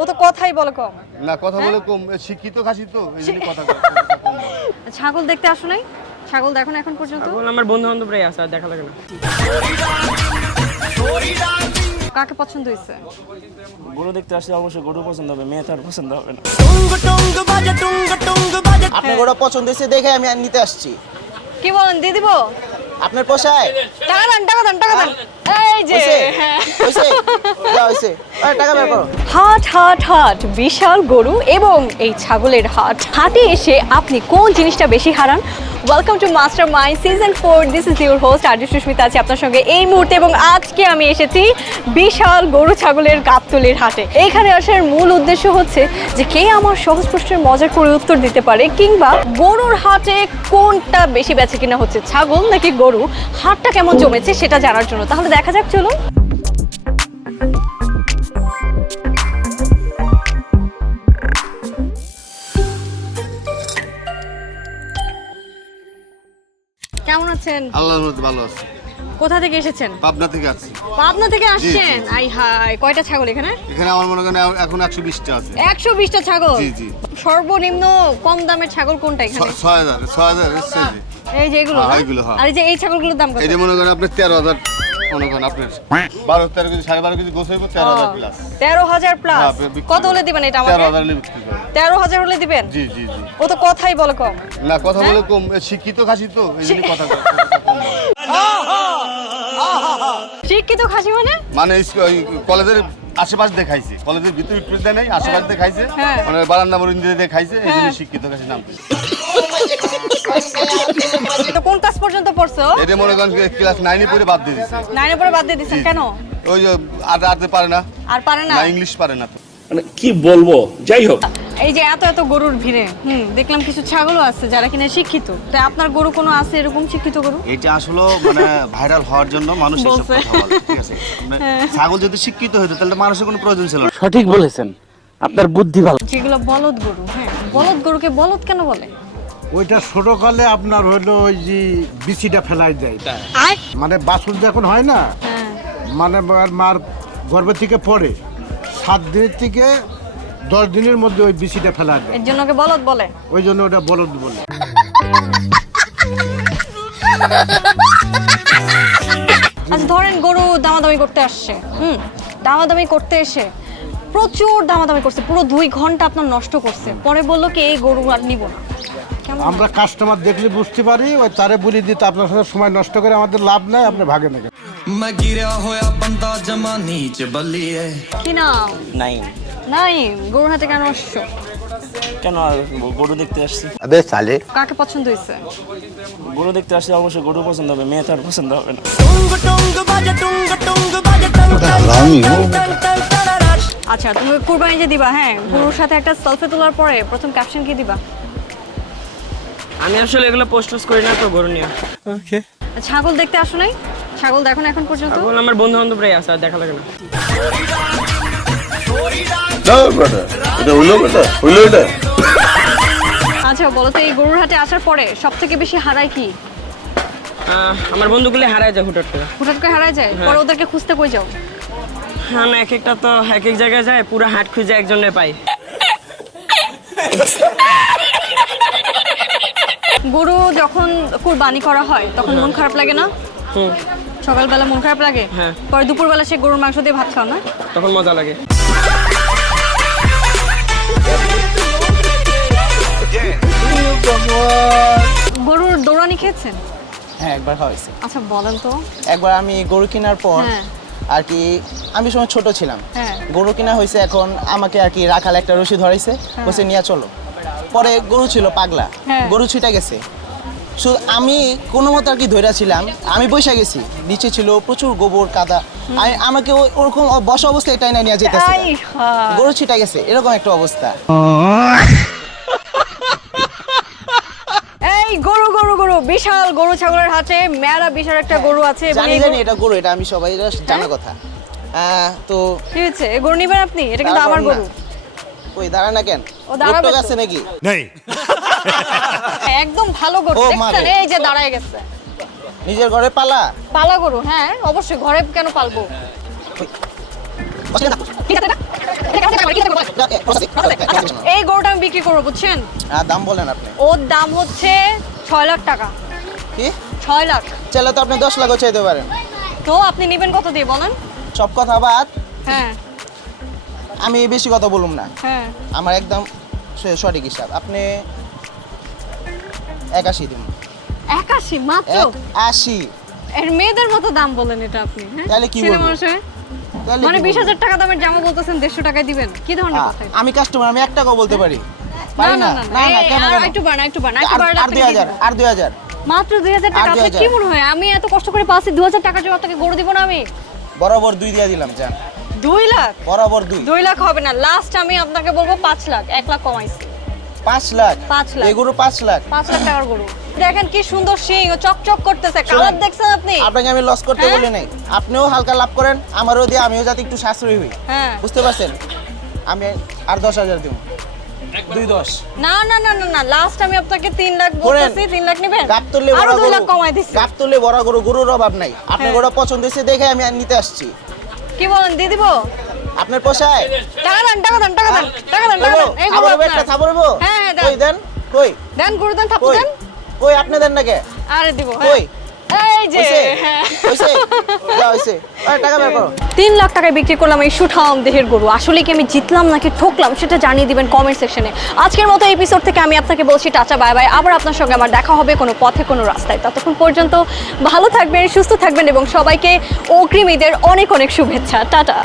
ও তো কথাই বলে কম। না কথা বলে কম, শিক্ষিত খাসি তো এইজন্য কথা কম। ছাগল দেখতে আসো নাই? ছাগল দেখো না এখন পর্যন্ত? ছাগল আমার বন্ধু-বান্ধবরাই আছে, আর দেখা লাগে না। কাকে পছন্দ হইছে? গরু দেখতে আসলে অবশ্যই গরু পছন্দ হবে, মেয়ে তার পছন্দ হবে না। আপনার গরু পছন্দ হয়েছে দেখে আমি নিতে আসছি। কি বলেন, দিয়ে দিব? আপনার পোষায়? টাকা দেন, টাকা দেন, টাকা দেন। এই যে হ্যাঁ। হয়েছে? যা হয়েছে, টাকা বের করো। হাট হাট হাট, বিশাল গরু এবং এই ছাগলের হাট। হাটে এসে আপনি কোন জিনিসটা বেশি হারান? Welcome to master mind season 4। This is your host Arju Sushmita, আছি আপনার সঙ্গে এই মুহূর্তে এবং আজকে আমি এসেছি বিশাল গরু ছাগলের গাবতলীর হাটে। এইখানে আসার মূল উদ্দেশ্য হচ্ছে যে কে আমার সহজ প্রশ্নের মজার করে উত্তর দিতে পারে, কিংবা গরুর হাটে কোনটা বেশি বেচে কিনা হচ্ছে, ছাগল নাকি গরু, হাটটা কেমন জমেছে সেটা জানার জন্য। তাহলে দেখা যাক, চলুন। কেমন আছেন? আল্লাহর মধ্যে ভালো আছে। কোথা থেকে এসেছেন? পাবনা থেকে আসছি। পাবনা থেকে আসছেন? আই হাই, কয়টা ছাগল এখানে? এখানে আমার মনে করেন এখন 120টা আছে। 120টা ছাগল? জি জি। সর্বনিম্ন কম দামের ছাগল কোনটা এখানে? 6000 এসছে। এই যে এগুলো না? এগুলো, হ্যাঁ। আর এই যে এই ছাগলগুলোর দাম কত? এই যে মনে করেন আপনার 13000, মনে করেন আপনার 12-13 কেজি 12.5 কেজি গোছ হইব 13000 প্লাস। 13000 প্লাস? হ্যাঁ, বিক্রি কত হলে দিবেন এটা আমাকে? 13000 হলে বিক্রি করে। 13000 হলে দিবেন? জি জি জি। ও তো কথাই বলে কম। না কথা বলে কম, শিক্ষিত খাসি তো এইজন্য কথা কম। শিক্ষিত খাসি মানে? মানে কলেজের আশেপাশে দেখাইছে, কলেজের ভিতরে একটু দেয় নাই, আশেপাশে দেখাইছে, হ্যাঁ। মানে বারান্দা মরিন্দে দেখাইছে, এইজন্য শিক্ষিত খাসি নাম পেয়েছে। তো কোন ক্লাস পর্যন্ত পড়ছো? এটা মনে করেন ক্লাস 9 এ পড়ে বাদ দিয়ে দিয়েছে। 9 এ পরে বাদ দিয়ে দিছেন কেন? ওই যে আদে পারে না, আর পারে না? না ইংলিশ পারে না তো। মানে কি বলবো, যাই হোক। এই যে এত এত গরুর ভিড়ে দেখলাম কিছু ছাগলও আছে যারা কিনা শিক্ষিত। তাই আপনার গরু কোনো আছে এরকম শিক্ষিত গরু? এটা আসলে মানে ভাইরাল হওয়ার জন্য মানুষ এসব বলছে। কথা বলে, ঠিক আছে? মানে ছাগল যদি শিক্ষিত হতো তাহলে মানুষের কোনো প্রয়োজন ছিল না। সঠিক বলেছেন, আপনার বুদ্ধি ভালো। যেগুলো বলদ গরু, হ্যাঁ, বলদ গরুকে বলদ কেন বলে? ওইটা ছোটকালে আপনার হলো ওই যে বিচিটা ফেলাই দেয়, মানে বাছুর যখন হয় না, হ্যাঁ। মানে মার গর্ভ থেকে পড়ে 7 দিনের থেকে 10 দিনের মধ্যে ওই বিচিটা ফেলা দেয়, এর জন্য ওকে বলদ বলে। ওই জন্য ওটা বলদ বলে। আচ্ছা ধরেন গরু দামাদামি করতে আসছে, দামাদামি করতে এসে প্রচুর দামাদামি করছে, পুরো 2 ঘন্টা আপনার নষ্ট করছে, পরে বললো কি এই গরু আর নিব না, কেমন? আমরা কাস্টমার দেখলে বুঝতে পারি, ওই তারে বলে দিতে আপনার সাথে সময় নষ্ট করে আমাদের লাভ নাই, আপনি ভাগে নেবেন। কি নাম? নাই নাই, গরুর হাটে কেন আসছো? কেন আর গরু দেখতে আসছি? কাকে পছন্দ হয়েছে? গরু দেখতে আসলে অবশ্যই গরু পছন্দ হবে, মেয়ে তার পছন্দ হবে না। আচ্ছা তুমি কুরবানি যে দিবা, হ্যাঁ, গরুর সাথে একটা সেলফি তোলার পরে প্রথম ক্যাপশন কি দিবা? আমি আসলে এগুলো পোস্ট করি না তো, গরু নিয়ে। ছাগল দেখতে আসো নাই? ছাগল দেখো না এখন পর্যন্ত? ছাগল আমার বন্ধু-বান্ধবরাই আছে, আর দেখা লাগে না। আচ্ছা বলো তো, এই গরুর হাটে আসার পরে সব থেকে বেশি হারায় কি? আমার বন্ধুগুলো হারায় যায় হুটহাট করে। হুটহাট করে হারায় যায়, পরে ওদেরকে খুঁজতে কই যাও? হ্যাঁ, না এক একটা তো এক এক জায়গায় যায়, পুরো হাট খুঁজে একজনে পাই। গরু যখন কুরবানি করা হয় তখন মন খারাপ লাগে না? সকালবেলা মন খারাপ লাগে, হ্যাঁ। পরে দুপুরবেলা সে গরুর মাংস দিয়ে ভাত খাও না? তখন মজা লাগে। গরুর দৌড়ানি খেয়েছেন? হ্যাঁ, একবার হয়েছে। আচ্ছা বলেন তো। একবার আমি গরু কেনার পর হ্যাঁ। আর কি, আমি সময় ছোট ছিলাম, হ্যাঁ। গরু কিনা হয়েছে, এখন আমাকে আর কি রাখাল একটা রশি ধরাইছে, বসে নিয়ে চলো। পরে গরু ছিল পাগলা, হ্যাঁ। গরু ছুটে গেছে, শুধু আমি কোনো মতো আর কি ধরে ছিলাম, আমি বসে গেছি, নিচে ছিল প্রচুর গোবর কাদা, আমাকে ওরকম বসা অবস্থায় এটাই না নিয়ে যেতেছে, আই হা। গরু ছিটে গেছে, এরকম একটা অবস্থা। এই গরু গরু গরু, বিশাল গরু ছাগলের হাটে মেলা বিশাল একটা গরু আছে এবং জানি এই জানি গরু- এটা গরু, এটা আমি সবাই জানা কথা। তো কি হয়েছে? এই গরু নিবেন আপনি? এটা কিন্তু আমার তারপর না। গরু। ওই দাঁড়া না কেন, ও দাঁড়াবে লোকটোক তো। আছে নাকি? একদম ভালো গরু, ও, দেখছেন? মারে। এই যে দাঁড়ায় গেছে। নিজের ঘরে পালা? পালা গরু, হ্যাঁ অবশ্যই, ঘরে কেন পালবো? ঠিক আছে এটা? এটা এই গরুটা আমি বিক্রি করবো বুঝছেন? দাম বলেন আপনি। ওর দাম হচ্ছে 6 লাখ টাকা। কি 6 লাখ। চাইলে তো আপনি 10 লাখও চাইতে পারেন। তো আপনি নেবেন কত দিয়ে বলেন? সব কথা বাদ, হ্যাঁ আমি বেশি কথা বলুম না, হ্যাঁ। আমার একদম সঠিক হিসাব। আপনি 81 দিন। 81 মাত্র? 81। এর মেয়েদের মতো দাম বলেন এটা আপনি, হ্যাঁ? তাহলে কি ছেলে বলবো? মানুষের তাহলে মানে কি 20,000 টাকা দামের জামা বলতেছেন 150 টাকায় দিবেন? কি ধরনের কথা এটা? আমি কাস্টমার, আমি 1 টাকাও বলতে পারি। পারি না না? না না, কেন কেন? একটু বাড়ান একটু বাড়ান আর 2000, আর 2000। মাত্র 2000 টাকা। আর আপনি 2000 কি মনে হয় আমি এত কষ্ট করে পাচ্ছি 2000 টাকার জন্য আপনাকে গরু দিব না আমি? বরাবর 2 দিয়ে দিলাম জান। 2 লাখ? বরাবর 2। 2 লাখ হবে না, লাস্ট আমি আপনাকে বলবো 5 লাখ। 1 লাখ কমাইছি। 5 লাখ? 5 লাখ। এই গরু 5 লাখ? 5 লাখ টাকার গরু। দেখেন কি সুন্দর শিং, ও চকচক করতেছে। কালার দেখছেন আপনি? আপনাকে আমি লস করতে হ্যাঁ? বলি নাই। আপনিও হালকা লাভ করেন, আমারও দিয়ে আমিও যাতে একটু সাশ্রয়ী হই। হ্যাঁ। বুঝতে পারছেন? আমি আর 10,000 দেব। 2-10। না না না না না, লাস্ট আমি আপনাকে 3 লাখ করেন। বলতেছি। 3 লাখ নেবেন? গাপ তুললে আরো বড় 2 লাখ গরু। কমাই দিছি। গাপ তুললে বড় গরু, গরুর অভাব নাই। আপনার হ্যাঁ। গরুটা পছন্দ হয়েছে দেখে আমি আর নিতে আসছি। কি বলেন, দিয়ে দিব? আপনার পোষায়? টাকা দেন টাকা দেন টাকা দেন টাকা দেন টাকা দেন। এই গরু আবার একটা আপনার। থাপড়বো? হ্যাঁ, হ্যাঁ, দেন। কই দেন? কই? দেন গরু দেন, থাপ্পু কই? দেন। কই আপনি দেন না কে? আরে দিব, হ্যাঁ। কই? এই যে হইছে? হ্যাঁ। হইছে? যা হইছে। ওই টাকা বের করো। 3 লাখ টাকায় বিক্রি করলাম এই সুঠাম দেহের গরু। আসলে কি আমি জিতলাম নাকি ঠকলাম সেটা জানিয়ে দিবেন কমেন্ট সেকশনে। আজকের মতো এপিসোড থেকে আমি আপনাকে বলছি টাটা বাই বাই। আবার আপনার সঙ্গে আমার দেখা হবে কোনো পথে কোনো রাস্তায়। ততক্ষণ পর্যন্ত ভালো থাকবেন, সুস্থ থাকবেন এবং সবাইকে অগ্রিম ঈদের অনেক অনেক শুভেচ্ছা। টাটা।